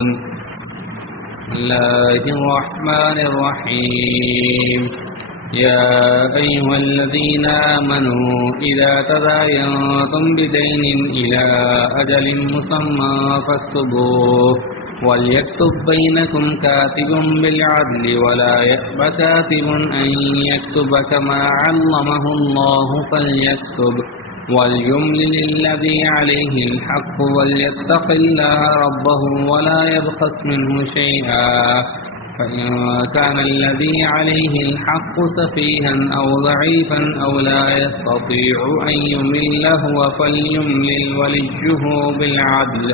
بسم الله الرحمن الرحيم. يا أيها الذين آمنوا إذا تداينتم بدين إلى أجل مسمى فاكتبوه وليكتب بينكم كاتب بالعدل ولا يأب كاتب أن يكتب كما علمه الله فليكتب وليملل الذي عليه الحق وليتق الله ربه ولا يبخس منه شيئا فإن كان الذي عليه الحق سفيها أو ضعيفا أو لا يستطيع أن يمل هو فليملل وليه بالعدل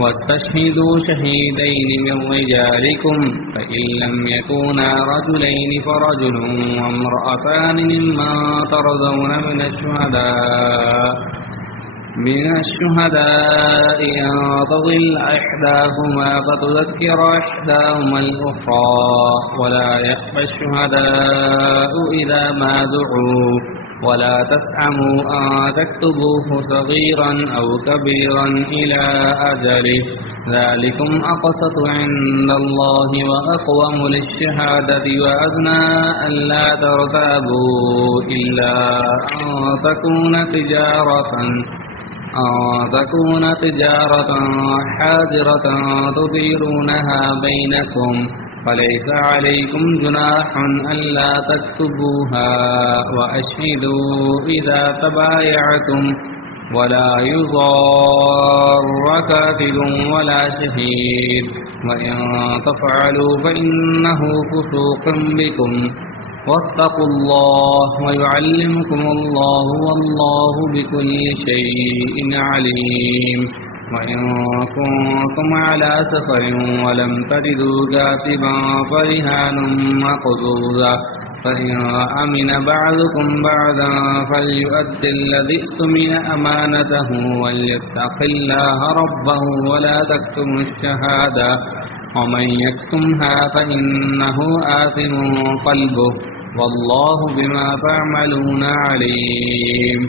واستشهدوا شهيدين من رجالكم فإن لم يكونا رجلين فرجل وامرأتان ممن ترضون من الشهداء أن تضل إحداهما فتذكر إحداهما الأخرى ولا يأبى الشهداء إذا ما دعوا ولا تسعموا أن تكتبوه صغيرا أو كبيرا إلى أجله ذلكم أقسط عند الله وأقوم للشهادة وأدنى ألا ترتابوا إلا أن تكون تجارة حاضرة تديرونها بينكم فليس عليكم جناح ألا تكتبوها وأشهدوا إذا تبايعتم ولا يضار كاتب ولا شهيد وإن تفعلوا فإنه فسوق بكم واتقوا الله ويعلمكم الله والله بكل شيء عليم. وإن كنتم على سفر ولم تجدوا كاتبا فرهان مقبوضة فإن أمن بعضكم بعضا فليؤد الذي اؤتمن أمانته وليتق الله ربه ولا تكتموا الشهادة ومن يكتمها فإنه آثم قلبه والله بما تعملون عليم.